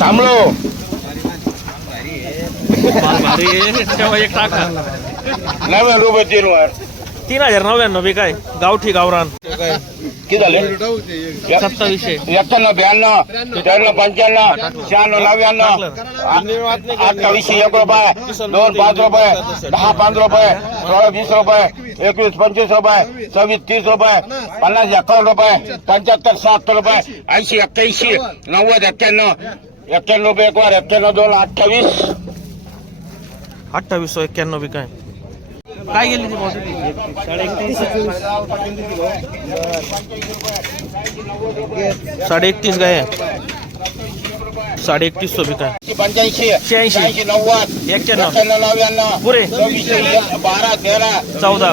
थांबलो माल भारी आहे तेव्हा एक टाका नव्या रुपये तीन वर. तीन हजार नव्याण्णव बी काय? गावठी गावरान. किती झाले? सत्तावीसशे. एक्क्याण्णव ब्याण्णव त्र्याण्णव पंच्याण्णव शहाण्णव नव्याण्णव अठ्ठावीसशे एक रुपये दोन पाच रुपये दहा पाच रुपये सोळा वीस रुपये एकवीस पंचवीस रुपये सव्वीस तीस रुपये पन्नास एकावन्न रुपये पंच्याहत्तर शहात्तर रुपये ऐंशी एक्क्याऐंशी नव्वद एक्क्याण्णव एक्क्याण्णव रुपये एक वर एक्क्याण्णव दोन अठ्ठावीस अठ्ठावीसशे एक्क्याण्णव बी काय काय गेली ती? साडे एकतीस आहे. साडे एकतीस सो बी काय पंच्याऐंशी शहाऐंशी. नव्वद एक्क्याण्णव. नव्याण्णव पुरे. बारा तेरा चौदा.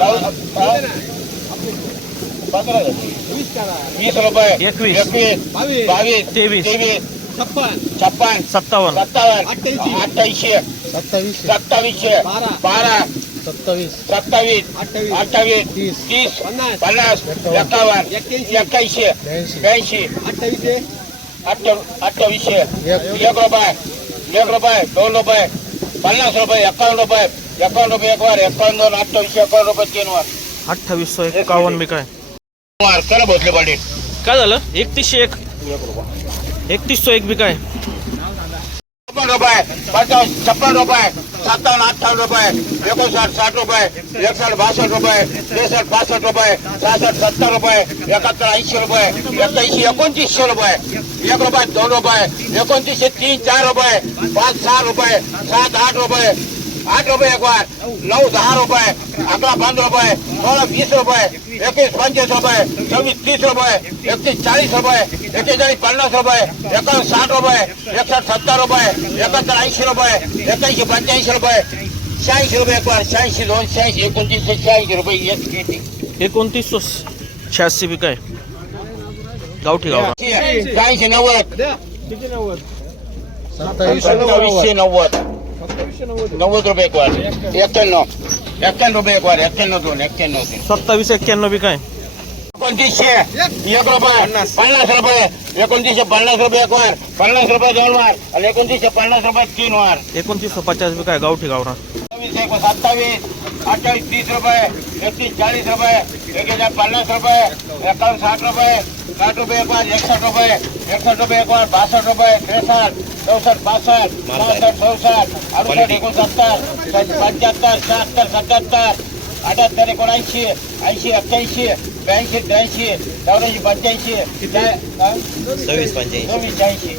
वीस रुपये एकवीस. एकवीस बावीस तेवीस. तेवीस छप्पन. सत्तावन्न. सत्तावन्न. अठ्ठ्याऐंशी. सत्तावीसशे सत्तावीसशे बारा. बारा. सत्तावीस. सत्तावीस. अठ्ठावीस. अठ्ठावीस. तीस. तीस. पन्नास. पन्नास. एकावन्न. एक्क्याऐंशी. ब्याऐंशी. ब्याऐंशी. अठ्ठावीसशे अठ्ठ- अठ्ठावीसशे एक. रुपये. एक रुपये. दोन रुपये. पन्नास रुपये. एकावन्न रुपये. एकावन्न रुपये एक वर. एकावन्न दोन. अठ्ठावीसशे एकावन्न रुपये तीन वर. अठ्ठावीसशे एकावन्न बी काय? वर. करा भोसले पाटील. काय झालं? एकतीसशे एक. एकतीसशे एक बिका है। छप्पन रुपए छप्पन रुपए एक अठ्ठावन्न रुपए एकोणसाठ साठ एकसष्ट बासष्ट रुपये बासठ रुपए रुपये सहासष्ट सत्तर रुपए इकहत्तर ऐंशी रुपए एक्क्याऐंशी एकोणतीसशे रुपये, एक रुपये, दोन रुपये एकोणतीसशे तीन, चार रुपये, पाच, सहा रुपये, सात, आठ रुपये आठ रुपये एक वार नऊ दहा रुपये अकरा पंधरा रुपये सोळा वीस रुपये एकवीस पंचवीस रुपये सव्वीस तीस रुपये एकतीस चाळीस रुपये एक्केचाळीस पन्नास रुपये एकावन्न साठ रुपये एकसष्ट सत्तर रुपये एकाहत्तर ऐंशी रुपये एक्याऐंशी पंच्याऐंशी रुपये. शहाऐंशी रुपये एक शहाऐंशी एकोणतीसशे शहाऐंशी रुपये एक केटी एकोणतीसशे शहाऐंशी बी काय? गावठी गावरान शहाऐंशी नव्वद. सत्तावीसशे सत्तावीसशे नव्वद. नव्वद. रुपये एक वार एक्क्याण्णव एक्क्याण्णव रुपये एक वार एक्क्याण्णव दोन एक्क्याण्णव तीन. सत्तावीस एक्क्याण्णव बी काय? एकोणतीसशे. एक रुपये. पन्नास. रुपये. एकोणतीसशे पन्नास रुपये एक वार पन्नास रुपये दोन वार. आणि एकोणतीसशे पन्नास रुपये तीन वार. एकोणतीसशे पचास बी काय? गावठी एक सत्तावीस अठ्ठावीस तीस रुपये. एकतीस चाळीस रुपये. એક હજાર પચાસ રૂપિયા એકાવન સાઠ રૂપિયા સાઠ રૂપિયા એક વાર એકસઠ રૂપિયા એકસઠ રૂપિયા એક વાર બાસઠ રૂપિયા ત્રેસઠ ચોસઠ પાસઠ પાસઠ સડસઠ અડસઠ એકોસત્તર પંચોતર સત્તર સત્તોતર અઠ્યાત્તર એકોણસી એસી અઠ્યાસી બ્યાસી ત્યાસી ચોરાસી પંચ્યાસી ચોવીસ ચોવીસ સત્યાસી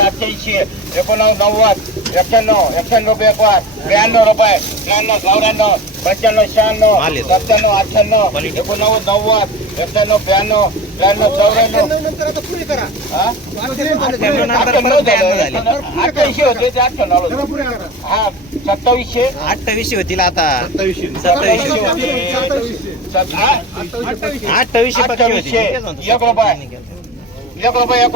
અઠ્યાસી એકોણવ નવ્વદ એક્યાણું એક્યાણું રૂપિયા એકવાર બ્યાણું રૂપિયા ત્રાણું ચોરાણું रुपये त्र्याण्णव चौऱ्याण्णव पंच्याण्णव शहाण्णव सत्त्याण्णव अठ्ठ्याण्णव एकोणनव्वद नव्वद एक्क्याण्णव ब्याण्णव त्र्याण्णव चौऱ्याण्णव नंतर आता पुढे करा हा? अठ्ठ्याण्णव अठ्ठ्याऐंशी होते ते अठ्ठ्याण्णव जरा पुढे करा हा सत्तावीसशे अठ्ठावीसशे होतील आता सत्तावीसशे सत्तावीसशे सत्तावीसशे सत- हा? अठ्ठावीसशे पक्की अठ्ठावीसशे होतील एक रुपये एक रुपये एक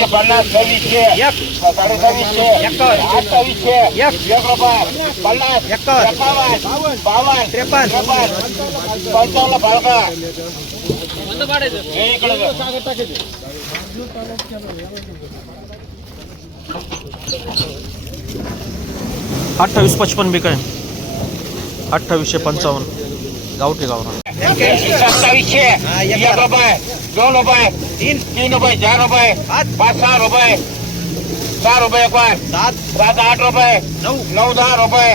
पंचवीसशे पन्नास सव्वीसशे साडे अठ्ठावीसशे एक पन्नास एकावन्न बावन्न त्रेपन्न पंचावन्न हे अठ्ठावीस पचपन बी काय? अठ्ठावीसशे पंचावन्न. गावठी गावरान सत्तावीसशे एक रुपये दोन रुपये तीन तीन रुपये चार रुपए पाच सहा रुपये सहा रुपये एक सात। सात आठ रुपए नौ। नऊ दहा रुपये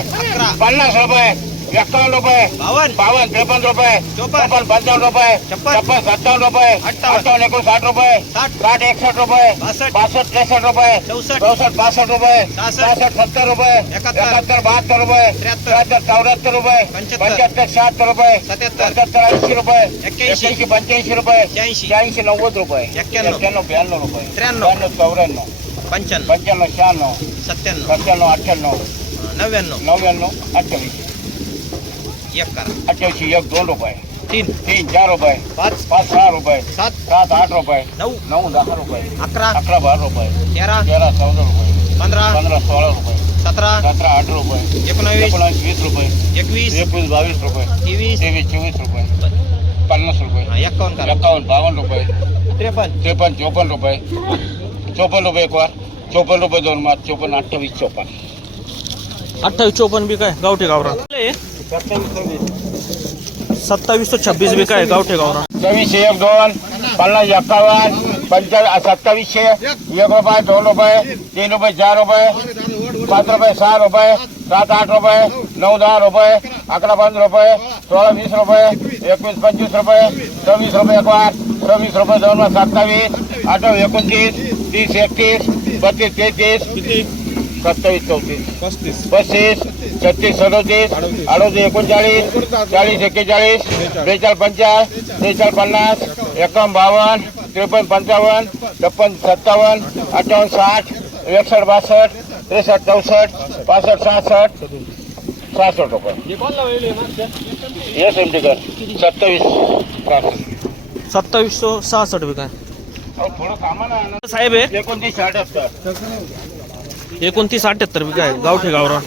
पन्ना रुपए रुपये एकावन्न रुपये बावन्न बावन्न त्रेपन्न रुपये चोपन्न. चोपन्न पंचावन्न रुपये छप्पन. सत्तावन्न रुपये अठ्ठावन्न. अठ्ठावन्न एकोणसाठ रुपये साठ. साठ एकसष्ट रुपये बासष्ट. बासष्ट त्रेसष्ट रुपये चौसष्ट. चौसष्ट पासष्ट रुपये सहासष्ट. सहासष्ट सत्तर रुपये एकाहत्तर. एकाहत्तर बहात्तर रुपये त्र्याहत्तर. त्र्याहत्तर चौऱ्याहत्तर रुपये पंच्याहत्तर. पंच्याहत्तर शहात्तर रुपये सत्याहत्तर. सत्याहत्तर ऐंशी रुपये एक्क्याऐंशी. एक्क्याऐंशी पंच्याऐंशी रुपये शहाऐंशी. शहाऐंशी नव्वद रुपये एक्क्याण्णव. एक्क्याण्णव अठ्ठ्याऐंशी एक दोन रुपये। तीन। तीन चार रुपये। पाच। पाच सहा रुपये। सात। सात आठ रुपये। नऊ। नऊ दहा रुपये। अकरा। अकरा बारा रुपये। तेरा। तेरा चौदा रुपये। पंधरा। पंधरा सोळा रुपये। सतरा। सतरा आठ रुपये। एकोणावीस। एकोणावीस वीस रुपये। एकवीस। एकवीस बावीस रुपये। तेवीस। तेवीस चोवीस रुपये। पन्नास रुपये। एक्कावन्न करा. एकावन्न बावन्न रुपये। त्रेपन्न। त्रेपन्न चोपन्न रुपये। चोपन्न रुपये एक वार. चोपन्न रुपये दोन मास चोपन्न अठ्ठावीस चोपन्न. अठ्ठावीस चोपन्न बी काय? गावठी गावरान सत्तावीस छब्बीस गावरान चोवीसशे एक दोन पन्नास एक्कावन्न पंचा सत्तावीसशे एक रुपये दोन रुपये तीन रुपये चार रुपये पाच रुपये सहा रुपये सात आठ रुपये नऊ दहा रुपये अकरा पंधरा रुपये सोळा वीस रुपये एकवीस पंचवीस रुपये सव्वीस रुपये एक वार सव्वीस रुपये दोन सत्तावीस अठ्ठावीस एकोणतीस तीस एकतीस बत्तीस तेहतीस सत्तावीस चौतीस पस्तीस पस्तीस छत्तीस सदोतीस अडोतीस एकोणचाळीस चाळीस एक्केचाळीस बेचाळीस पंचाळीस त्रेचाळीस पन्नास एकावन्न बावन्न त्रेपन्न पंचावन्न छप्पन सत्तावन्न अठ्ठावन्न साठ एकसष्ट बासष्ट त्रेसष्ट चौसष्ट पासष्ट सहासष्ट सहासष्ट रुपये हे सेमटेकर सत्तावीस सहासष्ट. सत्तावीस सहासष्ट काय? ना. साहेब आहे एकोणतीस अठ्याहत्तर एकोणतीस अठ्याहत्तर बी काय? गावठी गावरान.